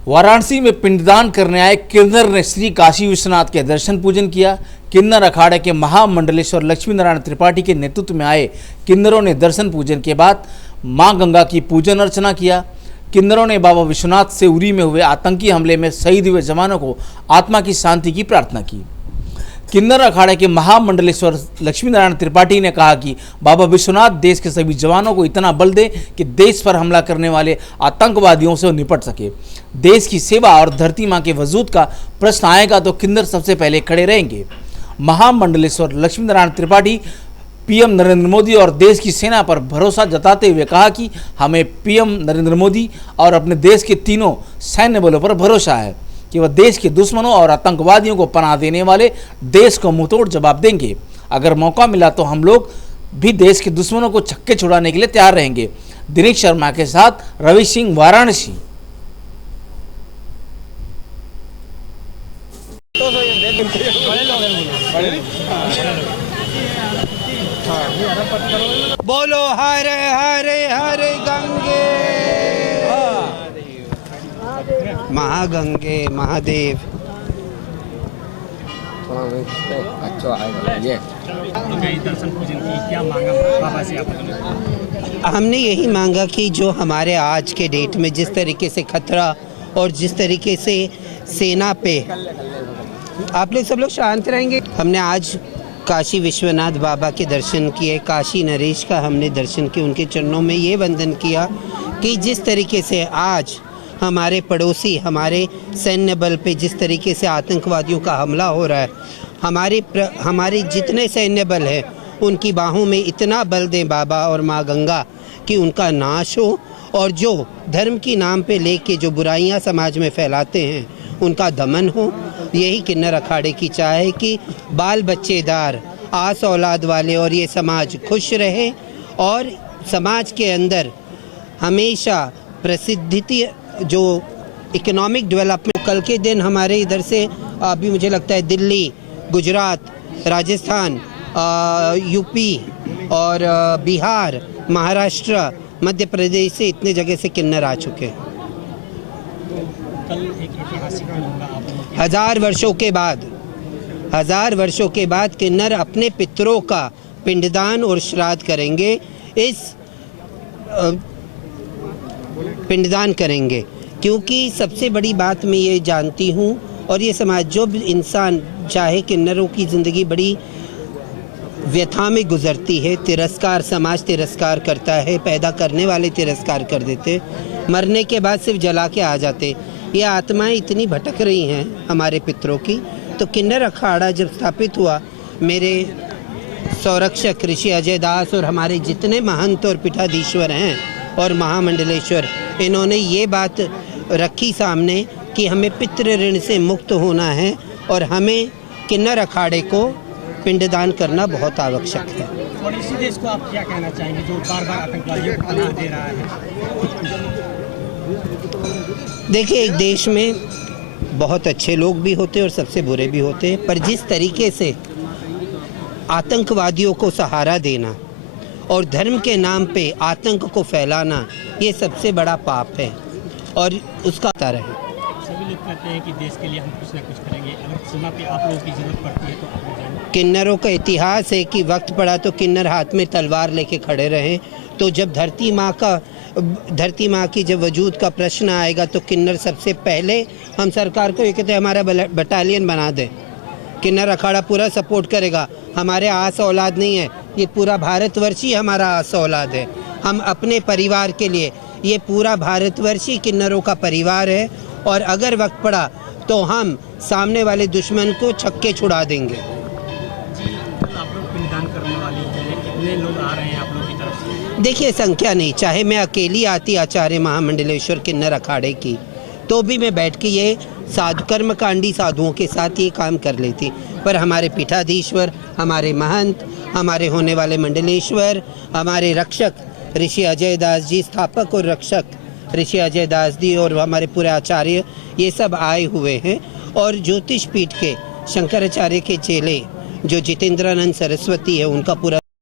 वाराणसी में पिंडदान करने आए किन्नर ने श्री काशी विश्वनाथ के दर्शन पूजन किया। किन्नर अखाड़े के महामंडलेश्वर लक्ष्मी नारायण त्रिपाठी के नेतृत्व में आए किन्नरों ने दर्शन पूजन के बाद मां गंगा की पूजन अर्चना किया। किन्नरों ने बाबा विश्वनाथ से उरी में हुए आतंकी हमले में शहीद हुए जवानों को आत्मा की शांति की प्रार्थना की। किन्नर अखाड़े के महामंडलेश्वर लक्ष्मी नारायण त्रिपाठी ने कहा कि बाबा विश्वनाथ देश के सभी जवानों को इतना बल दे कि देश पर हमला करने वाले आतंकवादियों से निपट सके। देश की सेवा और धरती मां के वजूद का प्रश्न आएगा तो किन्नर सबसे पहले खड़े रहेंगे। महामंडलेश्वर लक्ष्मी नारायण त्रिपाठी पीएम नरेंद्र मोदी और देश की सेना पर भरोसा जताते हुए कहा कि हमें पीएम नरेंद्र मोदी और अपने देश के तीनों सैन्य बलों पर भरोसा है कि वह देश के दुश्मनों और आतंकवादियों को पनाह देने वाले देश को मुंहतोड़ जवाब देंगे। अगर मौका मिला तो हम लोग भी देश के दुश्मनों को छक्के छुड़ाने के लिए तैयार रहेंगे। दिनेश शर्मा के साथ रवि सिंह, वाराणसी। बोलो हरे हरे हरे गंगे महागंगे महादेव। अच्छा आएगा ये दर्शन पूजन की क्या मांगा बाबा से आपने? हमने यही मांगा कि जो हमारे आज के डेट में जिस तरीके से खतरा और जिस तरीके से सेना पे, आप लोग सब लोग शांत रहेंगे। हमने आज काशी विश्वनाथ बाबा के दर्शन किए, काशी नरेश का हमने दर्शन किए, उनके चरणों में ये वंदन किया कि जिस तरीके से आज हमारे पड़ोसी, हमारे सैन्य बल पे जिस तरीके से आतंकवादियों का हमला हो रहा है, हमारे जितने सैन्य बल है उनकी बाहों में इतना बल दें बाबा और माँ गंगा कि उनका नाश हो, और जो धर्म की नाम पे लेके जो बुराइयां समाज में फैलाते हैं उनका दमन हो। यही किन्नर अखाड़े की चाह है कि बाल बच्चेदार, आस औलाद वाले और ये समाज खुश रहे और समाज के अंदर हमेशा प्रसिद्धि, जो इकोनॉमिक डेवलपमेंट, कल के दिन हमारे इधर से अभी मुझे लगता है दिल्ली, गुजरात, राजस्थान, यूपी और बिहार, महाराष्ट्र, मध्य प्रदेश से इतने जगह से किन्नर आ चुके हैं। कल एक ऐतिहासिक दिन होगा आप लोगों के। 1000 वर्षों के बाद किन्नर अपने पितरों का पिंडदान और श्राद्ध करेंगे। पिंडदान करेंगे क्योंकि सबसे बड़ी बात मैं ये जानती हूँ, और ये समाज, जो भी इंसान चाहे, किन्नरों की ज़िंदगी बड़ी व्यथा में गुजरती है। तिरस्कार, समाज तिरस्कार करता है, पैदा करने वाले तिरस्कार कर देते, मरने के बाद सिर्फ जला के आ जाते। ये आत्माएं इतनी भटक रही हैं हमारे पितरों की। तो किन्नर अखाड़ा जब स्थापित हुआ, मेरे संरक्षक ऋषि अजय दास और हमारे जितने महंत और पीठाधीश्वर हैं और महामंडलेश्वर, इन्होंने ये बात रखी सामने कि हमें पितृ ऋण से मुक्त होना है और हमें किन्नर अखाड़े को पिंडदान करना बहुत आवश्यक है। और इसी देश को आप क्या कहना चाहेंगे जो बार बार आतंकवादियों को पनाह दे रहा है? देखिए, एक देश में बहुत अच्छे लोग भी होते हैं और सबसे बुरे भी होते हैं, पर जिस तरीके से आतंकवादियों को सहारा देना और धर्म के नाम पे आतंक को फैलाना, ये सबसे बड़ा पाप है और उसका तरह है। सभी लोग कहते हैं कि देश के लिए हम कुछ ना कुछ करेंगे, अगर सीमा पे आप लोगों की जरूरत पड़ती है तो आप जाएंगे। किन्नरों का इतिहास है कि वक्त पड़ा तो किन्नर हाथ में तलवार लेके खड़े रहे। तो जब धरती माँ की जब वजूद का प्रश्न आएगा तो किन्नर सबसे पहले, हम सरकार को ये कहते हैं हमारा बटालियन बना दे। किन्नर अखाड़ा पूरा सपोर्ट करेगा। हमारे आस औलाद नहीं है, ये पूरा भारतवर्ष ही हमारा आस औलाद है। हम अपने परिवार के लिए, ये पूरा भारतवर्ष ही किन्नरों का परिवार है, और अगर वक्त पड़ा तो हम सामने वाले दुश्मन को छक्के छुड़ा देंगे। जी, आप लोग पिंडदान करने वाली हैं, कितने लोग आ रहे हैं आप लोगों की तरफ से? देखिए, संख्या नहीं, चाहे मैं अकेली आती आचार्य महामंडलेश्वर किन्नर अखाड़े की, तो भी मैं बैठ के ये कर्मकांडी साधुओं के साथ ये काम कर लेती, पर हमारे पीठाधीश्वर, हमारे महंत, हमारे होने वाले मंडलेश्वर, हमारे रक्षक ऋषि अजय दास जी, स्थापक और रक्षक ऋषि अजय दास जी, और हमारे पूरे आचार्य, ये सब आए हुए हैं। और ज्योतिष पीठ के शंकराचार्य के चेले जो जितेंद्रानंद सरस्वती है, उनका पूरा